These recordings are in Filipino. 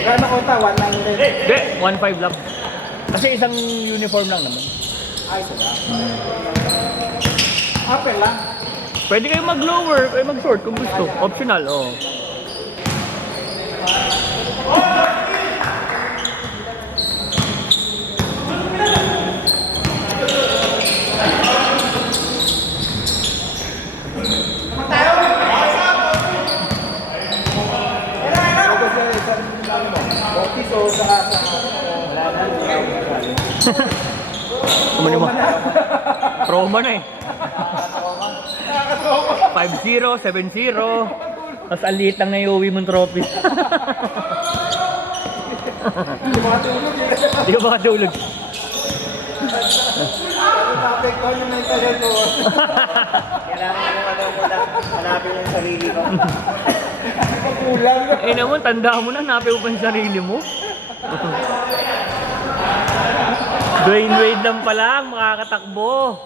Kaya kota, 100. Hindi, 1.5 lang. Kasi isang uniform lang naman. Ay, sila. Upper lang. Pwede kayo mag-lower, kayo mag-short kung gusto. Optional, oo. Kumano mo? Trauma na eh. 5-0, 7-0. Tapos ang liit lang na iuwi mong trophy. Hindi ka makatulog. Kailangan mo muna hanapin yung sarili ko. Eh naman, tanda mo na, hanapin mo pa yung sarili mo. Dwayne Wade lang pala, makakatakbo.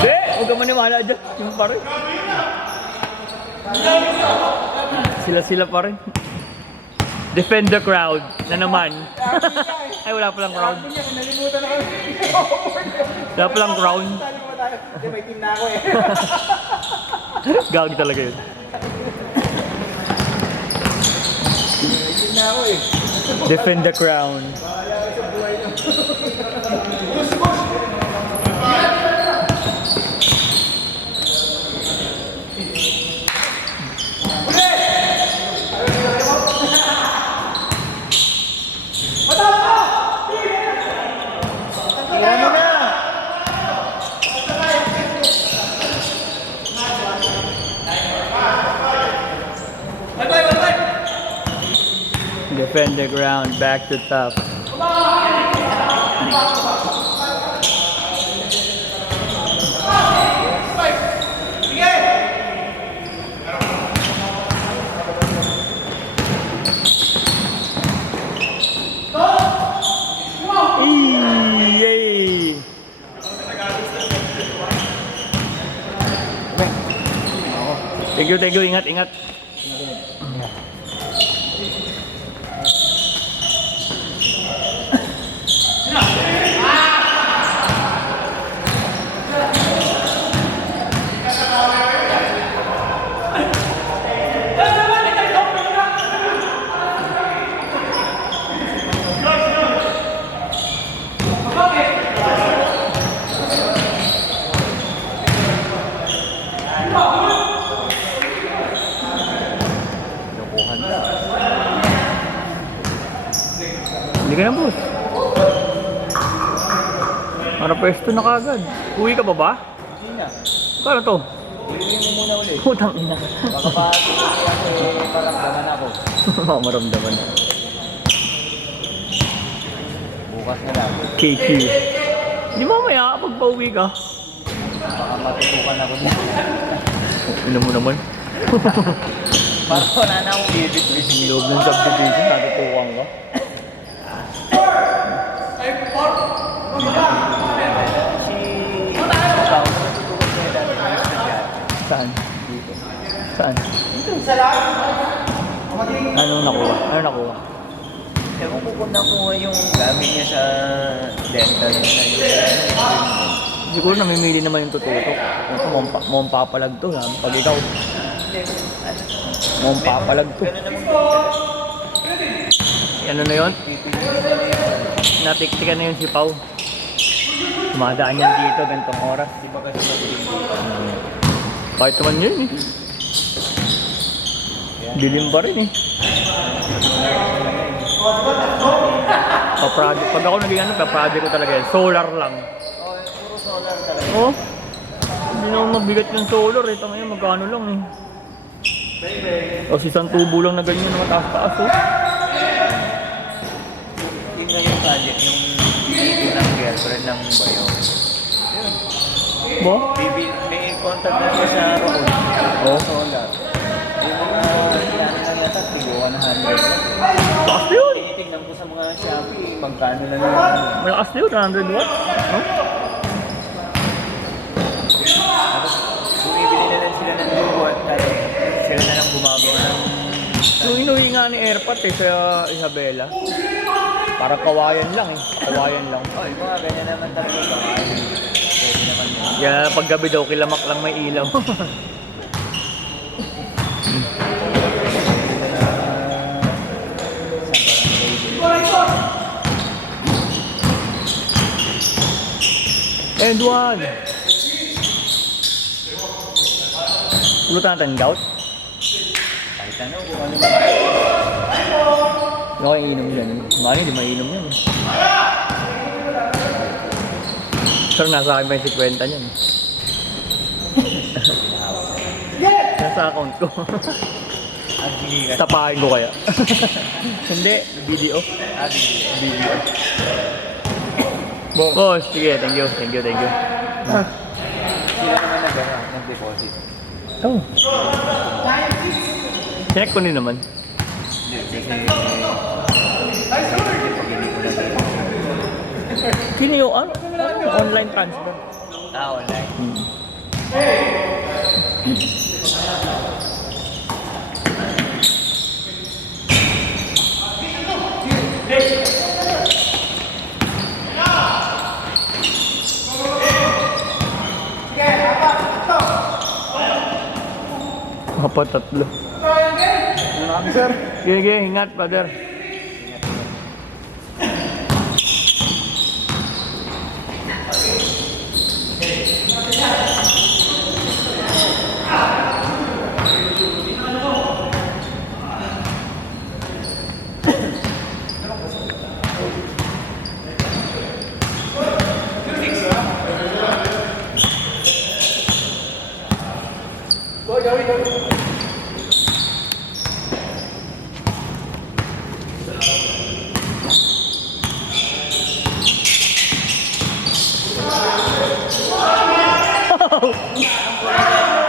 Hindi, huwag ka maniwala dyan. Yung pa rin. Sila pa rin. Defend the crowd na naman. Ay, wala palang crowd. Wala palang crown. May team na ako eh. Gag talaga yun. May team na ako eh. Defend the crown. Defend the ground, back to top. Yay! Thank you, ingat. Hindi ka na, boss. Para pwesto na kagad. Uwi ka pa ba? Hindi na. Kano to? Bibili mo muna ulit. Putang ina. Baka maramdaman ako. Maramdaman na. Bukas na lang. KQ. Hindi mamaya pag pauwi ka. Baka matutukan ako niya. Ino mo naman. Parang wala na akong bibit. Yung loob ng subdivision, natutukan ka. Saan? Dito. Saan? Isa lang. Ano nakuha? Ewan ko kung nakuha yung gamit niya sa dental niya. Siguro namimili naman yung tututok. Ito, mukhang papalag to. Pag ikaw, mukhang papalag to. Ano na yun? Natiktikan na yun si Pau. Dumadaan yan dito, ganitong oras. Di ba kasi madilim dito? Kahit naman yun eh. Dilim pa rin eh. Pag ako naging ano, pa-project ko talaga yan. Solar lang. Oh, puro solar talaga. Oh, hindi na ako mabigat yung solar eh. Tama yan, magkano lang eh. Tapos isang tubo lang na ganyan na mataas-taas oh. Team na yung project nung meeting ng girlfriend ng Bayo. Ba? May contact na siya sa road. Oh. Solar. Yung mga ilan lang yata, tigo 100. Taas yun! tingnan ko sa mga Shopee, magkano na lang. Malakas na yun, 100 watts. No? Tapos, bumibili na lang sila ng 2 watt, kaya sila na lang gumagawa ng... Yung inuwi nga ni Airpat sa Isabela. Para kawayan lang eh. Kawayan lang. Oh, yung mga ganyan naman talaga ba? Pwede naman yun. Kaya paggabi daw, kilamak lang may ilaw. And one. Pulutan natin gout. Kahit ano, kung ano naman. Okay, inom yan. Mani, di mainom yan. Sir, nasa akin pa yung 50 niyan. Nasa account ko. Ang hindi ka. Tapahin ko kaya. Hindi, video. Video. Boss, sige, thank you. Sila naman nag-deposit. Oh. Check ko din naman. Hindi, kasi... pag hindi ko na Sino yung ano? Online transfer. online. Apat, tatlo. Sir. Sige, ingat, brother.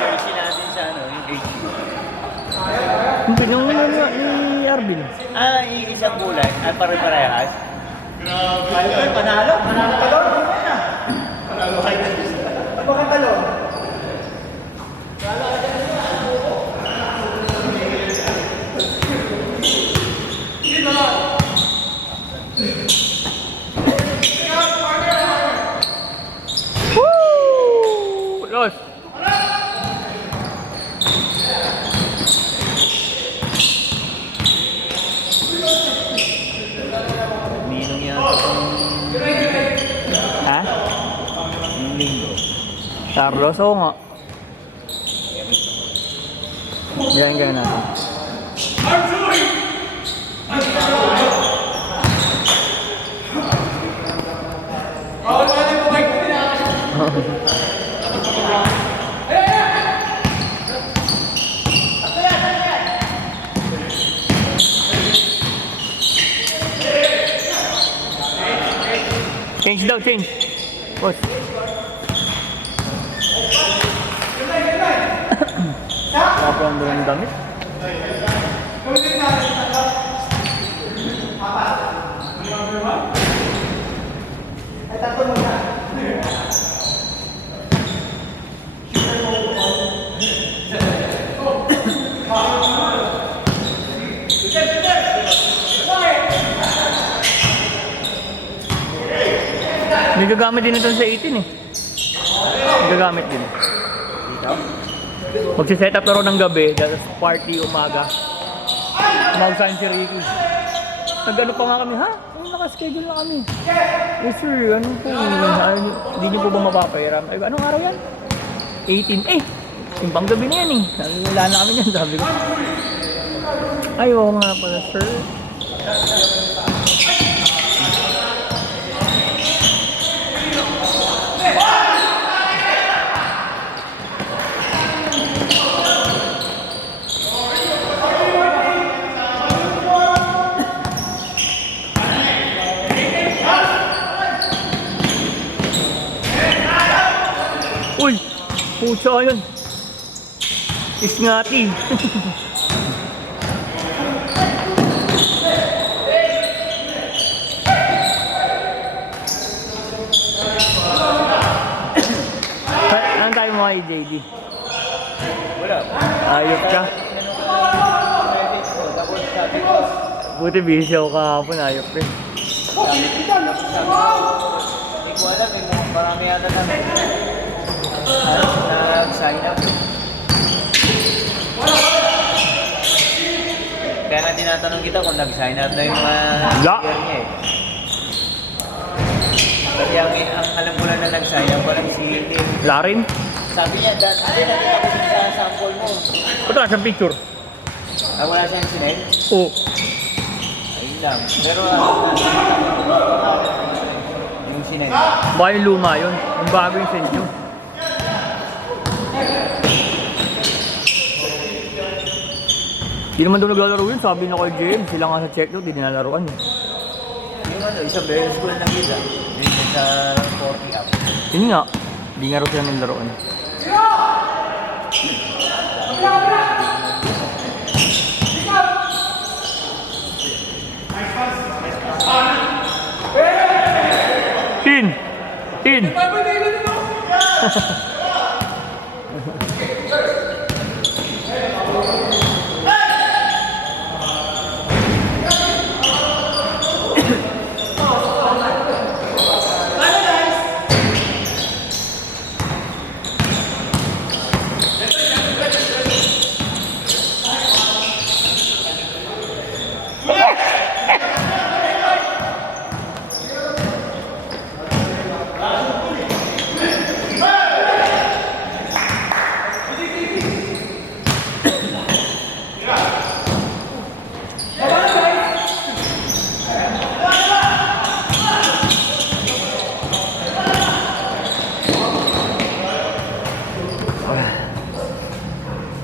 Jersey natin sa ano, yung 80. Yung ano ni Arvin. Isang kulay. Pare-parehas. Panalo? Panalo ka doon? Panalo ka doon? Ano ka talon? Woo! Los! Ninong yata itong Ha? yung linggo. Carlos, oo nga. Yan kaya natin. Change daw, change. Boss. Wala ang ng damit. May gagamit din ito sa 18 eh. May gagamit din. Magsiset up na rin ng gabi, tapos party umaga. Mag-sign si Ricky. Nag-ano pa nga kami, ha? Ay, nakaschedule na kami. Eh sir, ano po? Hindi niyo po ba mapapahiram? Ay, anong araw yan? 18. Eh, simpang gabi na yan eh. Wala na kami yan, sabi ko. Ay, oo nga pala, sir. Uy! Pucha yun! Isngati! na kay JD? Wala. Ayop ka. Tapos sabi ko, Buti busy ako kahapon, ayop rin. hindi ko alam, marami yata na nag-sign up. Kaya nga tinatanong kita kung nag-sign up na yung mga La. player niya eh. Kasi ang alam ko lang na nag-sign up walang si Tim. Larin? Sabi niya, dati nakita ko din sa sample mo. Ito na siyang picture. Wala siyang sinend? Oo. Ayun lang. Pero yung sinend. Baka yung luma yun. Yung bago yung send nyo. Hindi naman doon naglalaro yun. Sabi na kay JM, sila nga sa checklog, hindi nilalaroan eh. Yung ano, isang beses ko lang nakita. Yung sa 40 up. Yun nga, hindi nga raw sila nilaroan. Tin! Tin!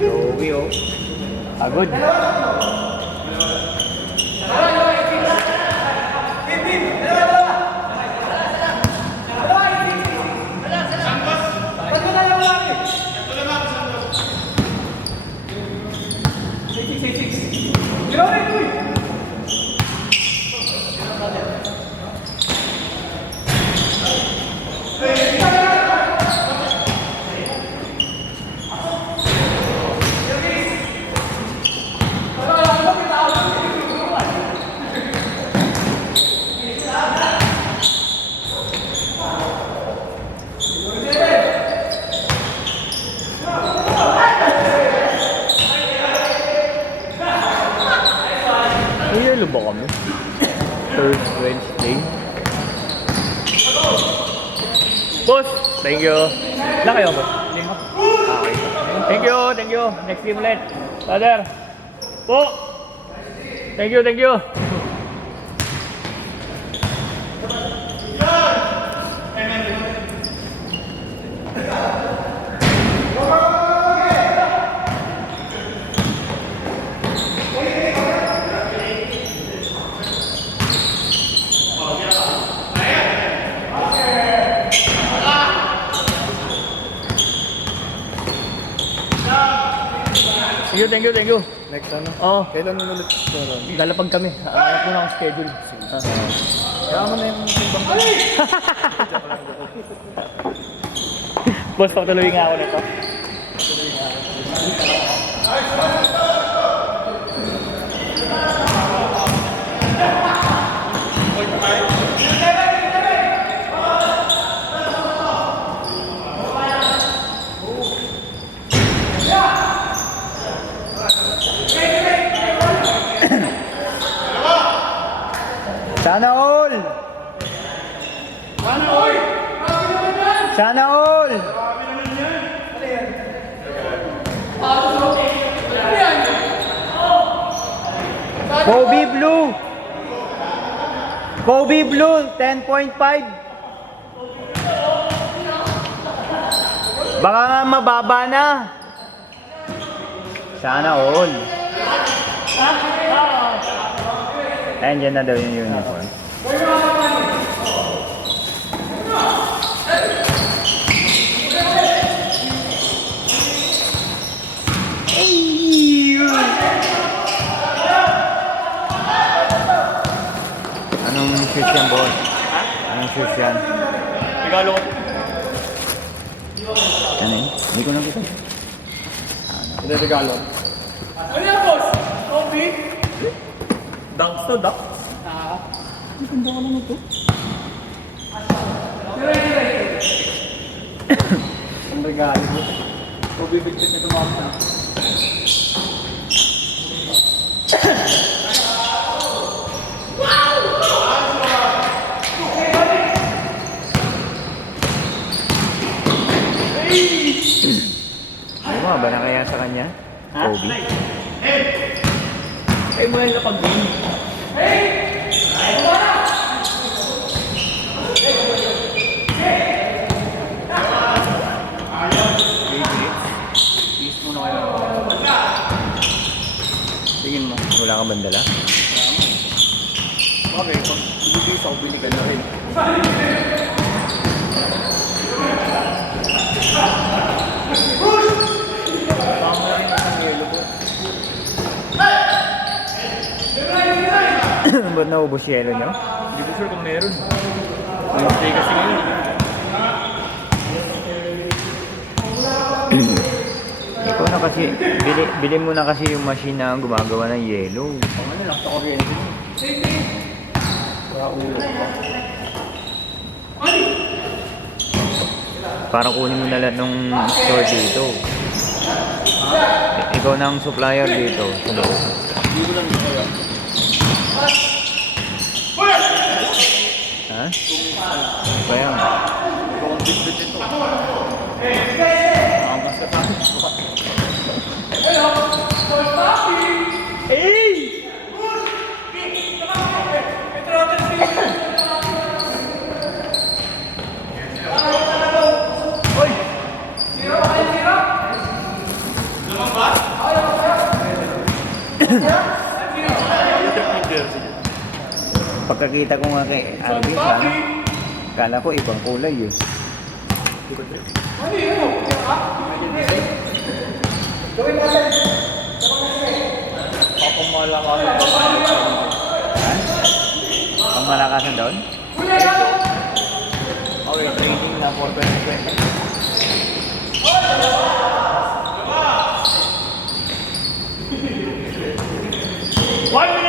Joey oh. Pagod. May yelo ba kami? Third Wednesday. Boss! Thank you. Ilan kayo, boss? 5. Okay. Thank you, thank you. Next game ulit. Brother. Po! Thank you, thank you. Thank you, thank you, thank you. Next ano? Oo. Kailan mo ulit pero? Lalapag kami. Alam ko na ang schedule. Kaya mo na yung ibang Boss, pagtuloy nga ako nito. Sana all! Sana all! Kobe Blue! Kobe Blue, 10.5. Baka nga mababa na. Sana all. Ayan, dyan na daw yung uniform. Anong shoes yan, boss? Anong shoes yan? Regalo ko. Ano yun? Hindi ko nakita. Regalo. Ano yan, boss? Kobe? Dunks to dunks? Ang ganda ko naman ito. Ang regalo mo. O bibigyan nito mamaya. Ano ba na kaya sa kanya? Kobe? Ay mo yung kapag-game. Please muna kayo. Tingin mo. Wala kang bandala? Okay, kung bibigyan ako, bili ka na rin. Baka mo rin ang yelo ko. Ba't naubos yelo nyo? Hindi ko sure kung meron. Wednesday kasi ngayon. Ikaw na kasi, bili mo na kasi yung machine na gumagawa ng yelo. Ano lang, sa kuryente. Wala ulo. Parang kunin mo na lahat ng store dito. Ikaw na ang supplier dito. Ano? Hindi ko lang ito kaya. Ha? Kaya nga. Ikaw ang bitbit ito. Ang basta sa akin. Pagkakita ko nga kay Alvin, ha? Kala ko ibang kulay eh. Papamalakasan ko. Ha? Pang malakasan doon? Okay, training na for 2020. One